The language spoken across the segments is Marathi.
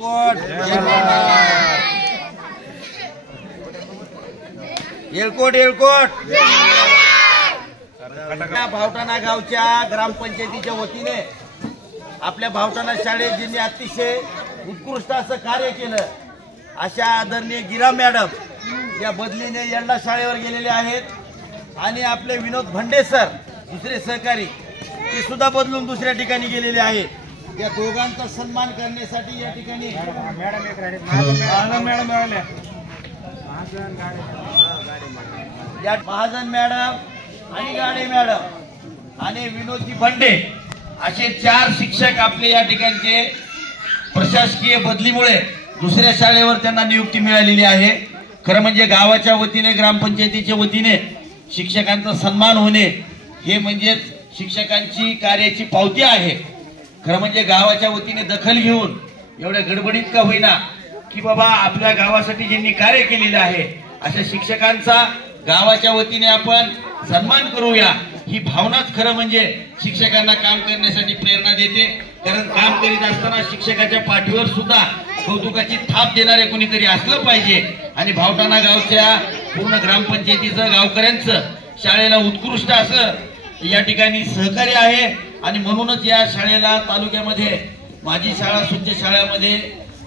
येळकोट येळकोट येळकोट भावटाणा गावच्या ग्रामपंचायतीच्या वतीने आपल्या भावटाणा शाळेत ज्यांनी अतिशय उत्कृष्ट असं कार्य केलं अशा आदरणीय गिरा मॅडम या बदलीने यंदा शाळेवर गेलेले आहेत आणि आपले विनोद भंडे सर दुसरे सहकारी ते सुद्धा बदलून दुसऱ्या ठिकाणी गेलेले आहेत। या दोघांचा सन्मान करण्यासाठी या ठिकाणी या महाजन मॅडम आणि गाडे मॅडम आणि विनोदजी भंडे असे 4 शिक्षक आपले या ठिकाणचे प्रशासकीय बदलीमुळे दुसऱ्या शाळेवर त्यांना नियुक्ती मिळालेली आहे। खरं म्हणजे गावाच्या वतीने ग्रामपंचायतीच्या वतीने शिक्षकांचा सन्मान होणे हे म्हणजे शिक्षकांची कार्याची पावती आहे। खरं म्हणजे गावाच्या वतीने दखल घेऊन एवढ्या गडबडीत का होईना की बाबा आपल्या गावासाठी ज्यांनी कार्य केलेले आहे अशा शिक्षकांचा गावाच्या वतीने आपण सन्मान करूया ही भावनाच खरं म्हणजे शिक्षकांना काम करण्यासाठी प्रेरणा देते। कारण काम करीत असताना शिक्षकाच्या पाठीवर सुद्धा कौतुकाची थाप देणारे कोणीतरी असलं पाहिजे आणि भावटाणा गावच्या पूर्ण ग्रामपंचायतीचं गावकऱ्यांचं शाळेला उत्कृष्ट असं या ठिकाणी सहकार्य आहे आणि म्हणूनच या शाळेला तालुक्यामध्ये माझी शाळा स्वच्छ शाळेमध्ये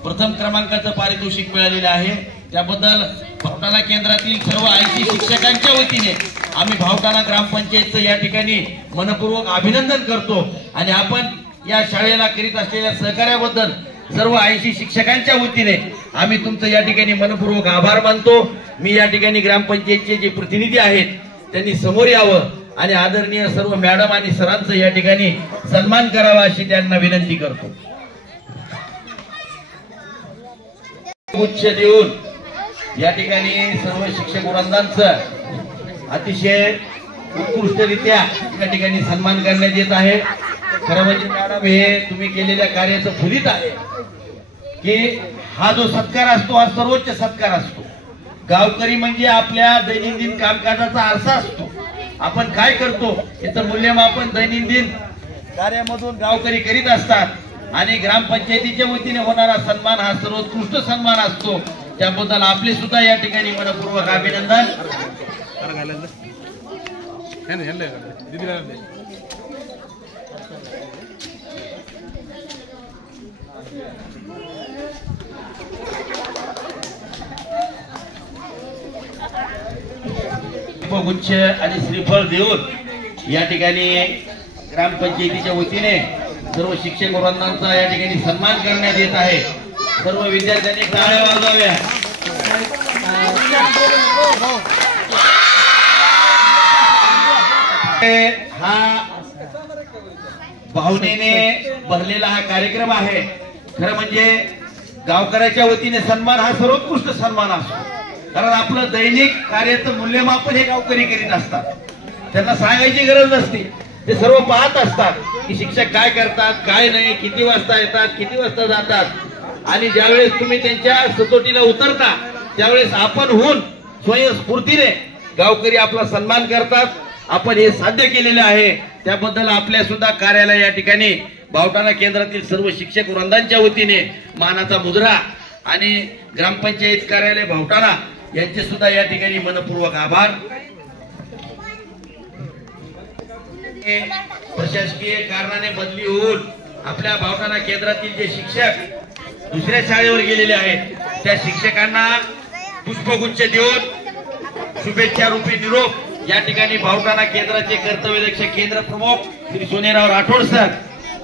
प्रथम क्रमांकाचं पारितोषिक मिळालेलं आहे। त्याबद्दल भावटाणा केंद्रातील सर्व 80 शिक्षकांच्या वतीने आम्ही भावटाणा ग्रामपंचायतचं या ठिकाणी मनपूर्वक अभिनंदन करतो आणि आपण या शाळेला करीत असलेल्या सहकार्याबद्दल सर्व 80 शिक्षकांच्या वतीने आम्ही तुमचं या ठिकाणी मनपूर्वक आभार मानतो। मी या ठिकाणी ग्रामपंचायतचे जे प्रतिनिधी आहेत त्यांनी समोर यावं आणि आदरणीय सर्व मॅडम आणि सरांचं या ठिकाणी सन्मान करावा अशी त्यांना विनंती करतो। गुच्छ देऊन या ठिकाणी सर्व शिक्षक वृंदांचं अतिशय उत्कृष्टरित्या या ठिकाणी सन्मान करण्यात येत आहे। खरं म्हणजे मॅडम हे तुम्ही केलेल्या कार्याचं फलित आहे की हा जो सत्कार असतो हा सर्वोच्च सत्कार असतो। गावकरी म्हणजे आपल्या दैनंदिन कामकाजाचा आरसा असतो। आपण काय करतो याचं मूल्यमापन दैनंदिन कार्यामधून गावकरी करीत असतात आणि ग्रामपंचायतीच्या वतीने होणारा सन्मान हा सर्वोत्कृष्ट सन्मान असतो। त्याबद्दल आपले सुद्धा या ठिकाणी मनपूर्वक अभिनंदन। गुच्छ आणि श्रीफळ देऊन या ठिकाणी ग्रामपंचायतीच्या वतीने सर्व शिक्षक वृंदांचा या ठिकाणी सन्मान करण्यात येत आहे। सर्व विद्यार्थ्यांनी टाळ्या वाजवाव्या। हा भावनेने भरलेला हा कार्यक्रम आहे। खरं म्हणजे गावकऱ्याच्या वतीने सन्मान हा सर्वोत्कृष्ट सन्मान असतो कारण आपलं दैनिक कार्याचं मूल्यमापन हे गावकरी करीत असतात। त्यांना सांगायची गरज नसते, ते सर्व पाहत असतात की शिक्षक काय करतात काय नाही, किती वाजता येतात किती वाजता जातात आणि ज्यावेळेस तुम्ही त्यांच्या सचोटीला उतरता त्यावेळेस आपण होऊन स्वयंस्फूर्तीने गावकरी आपला सन्मान करतात। आपण हे साध्य केलेले आहे त्याबद्दल आपल्या सुद्धा कार्यालय या ठिकाणी भावटाणा केंद्रातील सर्व शिक्षक वृंदांच्या वतीने मानाचा मुद्रा आणि ग्रामपंचायत कार्यालय भावटाणा यांचे सुद्धा या ठिकाणी मनपूर्वक आभार। प्रशासकीय कारणाने बदली होऊन आपल्या भावटाणा केंद्रातील जे शिक्षक दुसऱ्या शाळेवर गेलेले आहेत त्या शिक्षकांना पुष्पगुच्छ देऊन शुभेच्छा रूपी निरोप या ठिकाणी भावटाणा केंद्राचे कर्तव्यदक्ष केंद्र प्रमुख श्री सोनेराव राठोड सर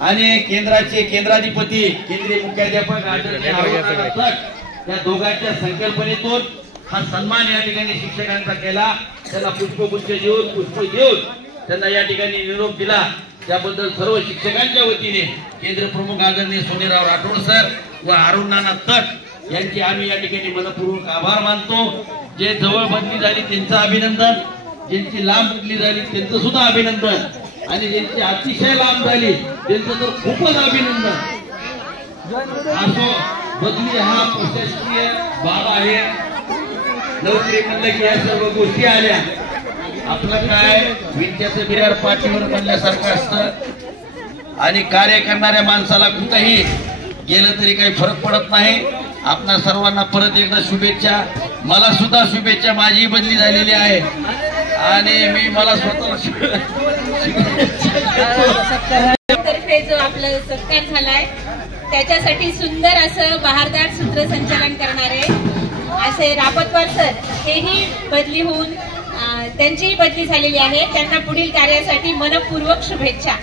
आणि केंद्राचे केंद्राधिपती केंद्रीय मुख्याध्यापक या दोघांच्या संकल्पनेतून हा सन्मान या ठिकाणी शिक्षकांचा केला। त्यांना पुष्पगुच्छ देऊन पुष्प देऊन त्यांना या ठिकाणी निरोप दिला। त्याबद्दल सर्व शिक्षकांच्या वतीने केंद्र प्रमुख आदरणीय सोनेराव राठोड सर व अरुण नाना तट यांचे आम्ही या ठिकाणी मनपूर्वक आभार मानतो। जे जवळ बदली झाली त्यांचं अभिनंदन, ज्यांची लांब बदली झाली त्यांचं सुद्धा अभिनंदन आणि ज्यांची अतिशय लांब झाली त्यांचं तर खूपच अभिनंदन। असो बदली हा प्रशासकीय बाब आहे। नोकरी म्हणलं की या सर्व गोष्टी आल्या आपलं काय विद्याचं बिरार पाठीवर बनल्यासारखं असतं आणि कार्य करणाऱ्या माणसाला कुठेही गेलं तरी काही फरक पडत नाही. आपणा सर्वांना परत एकदा शुभेच्छा. मला सुद्धा शुभेच्छा. माझी बदली झालेली आहे आणि मी मला स्वतःला तर्फे जो आपला सत्कार झालाय त्याच्यासाठी सुंदर असं बहारदार सूत्रसंचालन करणारे असे रापतवार सर हेही बदली होऊन त्यांचीही बदली झालेली आहे. त्यांना पुढील कार्यासाठी मनपूर्वक शुभेच्छा.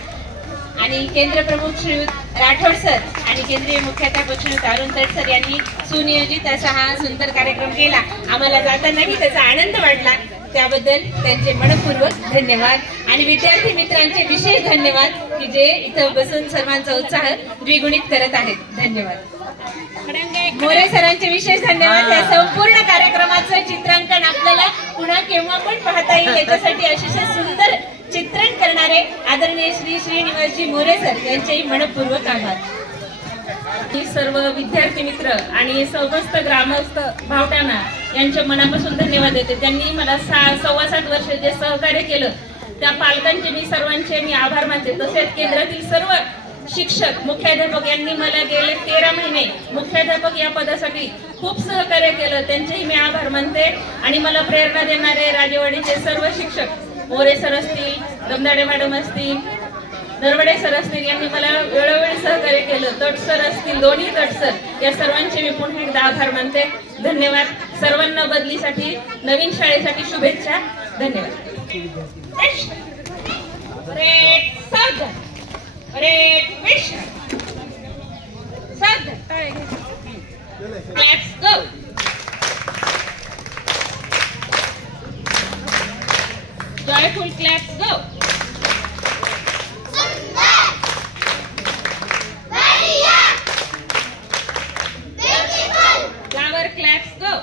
आणि केंद्र प्रमुख श्रीयुत राठोड सर आणि केंद्रीय मुख्याध्यापक श्रीयुत अरुण तट सर यांनी सुनियोजित असा हा सुंदर कार्यक्रम केला. आम्हाला जातानाही त्याचा आनंद वाटला. त्याबद्दल त्यांचे मनपूर्वक धन्यवाद. आणि विद्यार्थी मित्रांचे विशेष धन्यवाद की जे इथं बसून सर्वांचा उत्साह द्विगुणित करत आहेत. धन्यवाद. मोरे सरांचे विशेष धन्यवाद. या संपूर्ण कार्यक्रमाचं चित्रांकन आपल्याला पुन्हा केव्हा पण पाहता येईल याच्यासाठी अतिशय सुंदर चित्रण करणारे आदरणीय श्री श्रीनिवासजी मोरे सर यांचेही मनपूर्वक आभार. सर्व विद्यार्थी मित्र आणि समस्त ग्रामस्थ भावटांना यांच्या मनापासून धन्यवाद देते. त्यांनी मला 7.25 वर्ष जे सहकार्य केलं त्या पालकांचे मी सर्वांचे आभार मानते. तसेच केंद्रातील सर्व शिक्षक मुख्याध्यापक यांनी मला गेले 13 महिने मुख्याध्यापक या पदासाठी खूप सहकार्य केलं. त्यांचेही मी आभार मानते. आणि मला प्रेरणा देणारे राजेवाडीचे सर्व शिक्षक मोरे सर असतील, दमदाडे मॅडम असतील, नरवडे सर असतील यांनी मला वेळोवेळी सहकार्य केलं. तट सर असतील, दोन्ही तट सर या सर्वांचे मी पुन्हा एकदा आभार मानते. धन्यवाद. सर्वांना बदलीसाठी नवीन शाळेसाठी शुभेच्छा. धन्यवाद. Let's go. Joyful claps go. Flower claps go.